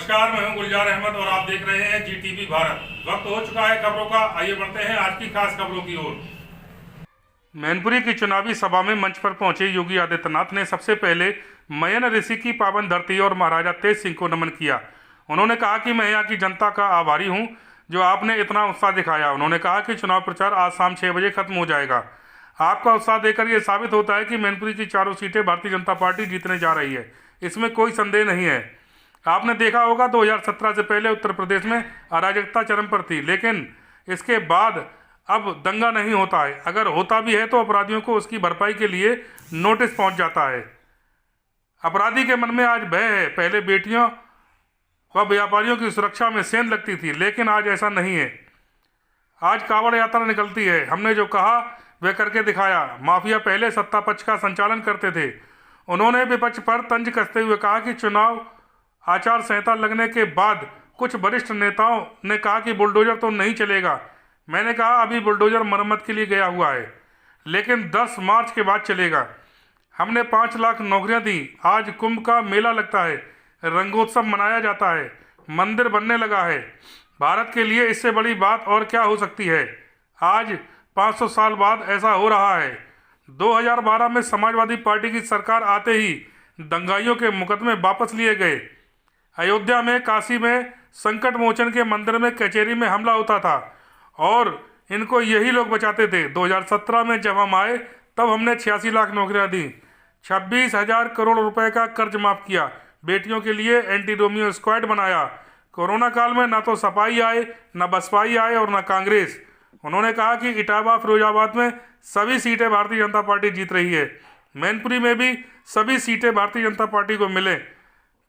नमस्कार, मैं हूं गुलजार अहमद और आप देख रहे हैं जीटीवी भारत। वक्त हो चुका है खबरों का। आइए बढ़ते हैं आज की खास खबरों की ओर। मैनपुरी की चुनावी सभा में मंच पर पहुंचे योगी आदित्यनाथ ने सबसे पहले मयन ऋषि की पावन धरती और महाराजा तेज सिंह को नमन किया। उन्होंने कहा कि मैं यहाँ की जनता का आभारी हूँ जो आपने इतना उत्साह दिखाया। उन्होंने कहा कि चुनाव प्रचार आज शाम 6 बजे खत्म हो जाएगा। आपका उत्साह देखकर ये साबित होता है कि मैनपुरी की चारों सीटें भारतीय जनता पार्टी जीतने जा रही है, इसमें कोई संदेह नहीं है। आपने देखा होगा 2017 से पहले उत्तर प्रदेश में अराजकता चरम पर थी, लेकिन इसके बाद अब दंगा नहीं होता है। अगर होता भी है तो अपराधियों को उसकी भरपाई के लिए नोटिस पहुंच जाता है। अपराधी के मन में आज भय है। पहले बेटियों व व्यापारियों की सुरक्षा में सेंध लगती थी, लेकिन आज ऐसा नहीं है। आज कांवड़ यात्रा निकलती है। हमने जो कहा वह करके दिखाया। माफिया पहले सत्ता पक्ष का संचालन करते थे। उन्होंने विपक्ष पर तंज कसते हुए कहा कि चुनाव आचार संहिता लगने के बाद कुछ वरिष्ठ नेताओं ने कहा कि बुलडोजर तो नहीं चलेगा। मैंने कहा अभी बुलडोजर मरम्मत के लिए गया हुआ है, लेकिन 10 मार्च के बाद चलेगा। हमने 5 लाख नौकरियां दी। आज कुंभ का मेला लगता है, रंगोत्सव मनाया जाता है, मंदिर बनने लगा है। भारत के लिए इससे बड़ी बात और क्या हो सकती है। आज 500 साल बाद ऐसा हो रहा है। 2012 में समाजवादी पार्टी की सरकार आते ही दंगाइयों के मुकदमे वापस लिए गए। अयोध्या में, काशी में संकट मोचन के मंदिर में, कचहरी में हमला होता था और इनको यही लोग बचाते थे। 2017 में जब हम आए तब हमने 86 लाख नौकरियां दी, 26,000 करोड़ रुपए का कर्ज माफ किया, बेटियों के लिए एंटी रोमियो स्क्वाड बनाया। कोरोना काल में ना तो सपाई आए, ना बसपाई आए और ना कांग्रेस। उन्होंने कहा कि इटावा फिरोजाबाद में सभी सीटें भारतीय जनता पार्टी जीत रही है। मैनपुरी में भी सभी सीटें भारतीय जनता पार्टी को मिले।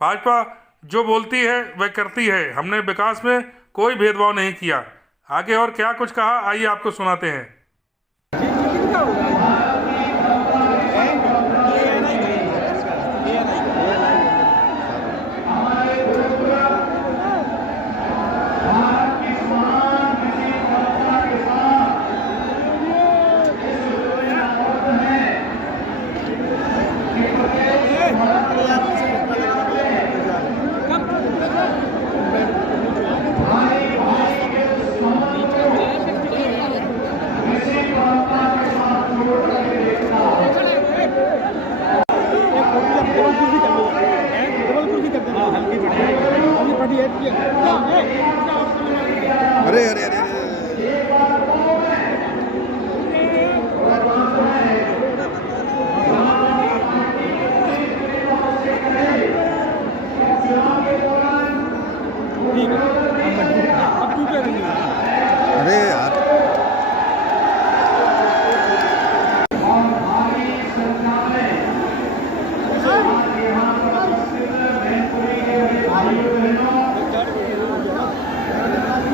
भाजपा जो बोलती है वह करती है। हमने विकास में कोई भेदभाव नहीं किया। आगे और क्या कुछ कहा, आइए आपको सुनाते हैं। अरे अरे अरे अरे यार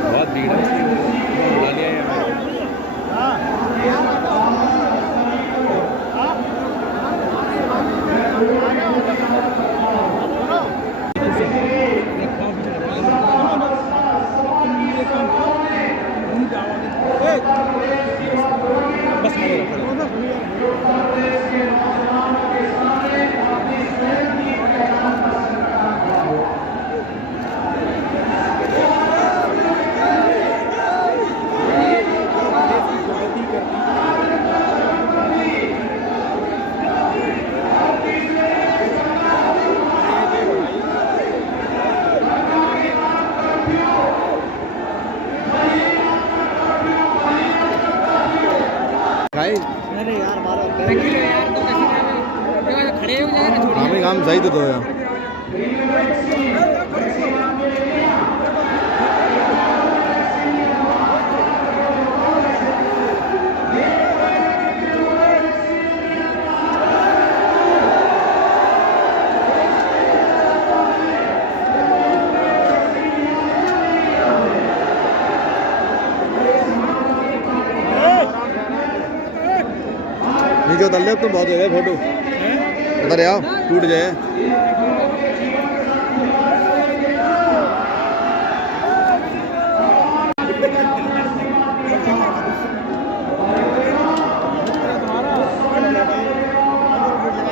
बहुत भीड़ है। बुला लिया अरे यार खड़े हो जाए काम सही तो दो यार। नीचे उतर ले, अब तो बहुत हो गए फोटो। उधर आओ, टूट जाए।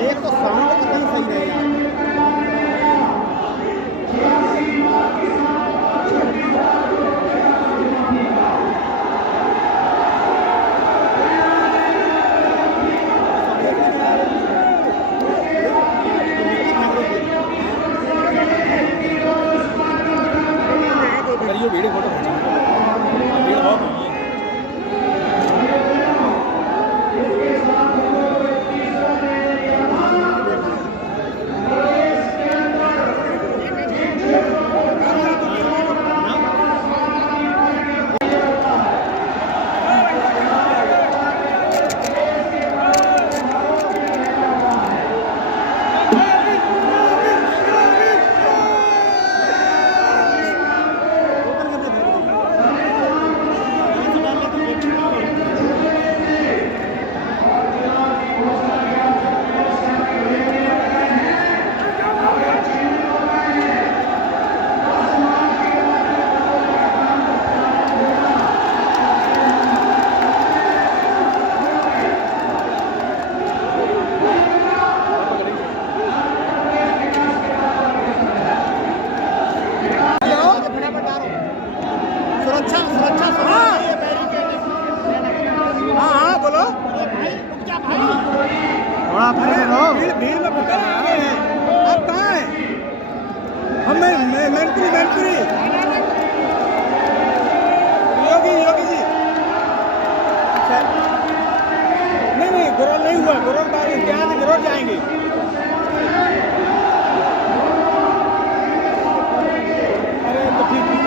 एक तो साउंड कितना सही रहेगा। वीडियो फोटो भीड़ बहुत होगी। भीड़ में पकड़ आप कहाँ हैं? हम मैनपुरी योगी जी। नहीं गुरौल नहीं हुआ, गुरौल के यहाँ से गुरौल जाएंगे। अरे तो ठीक है।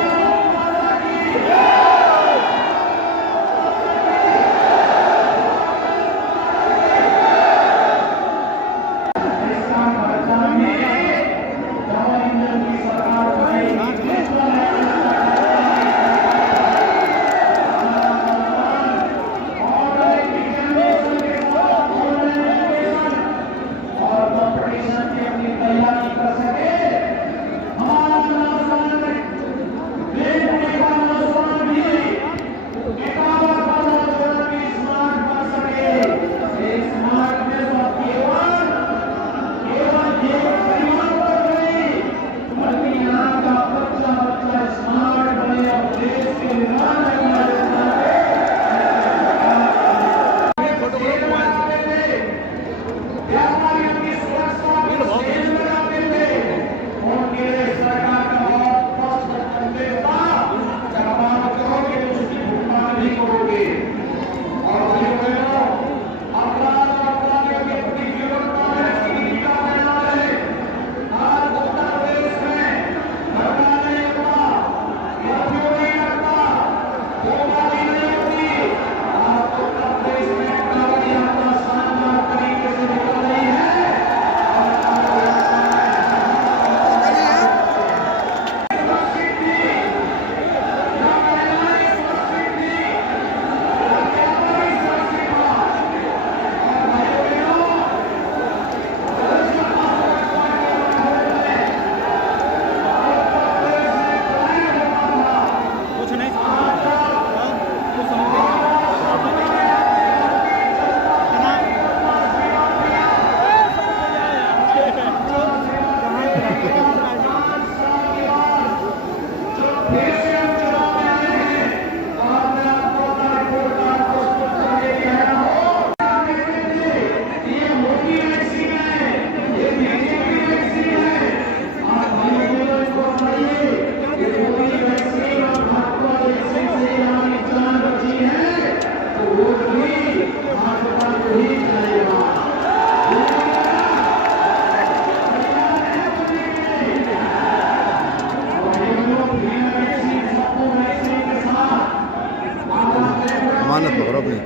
अमानत पकड़ो अपनी।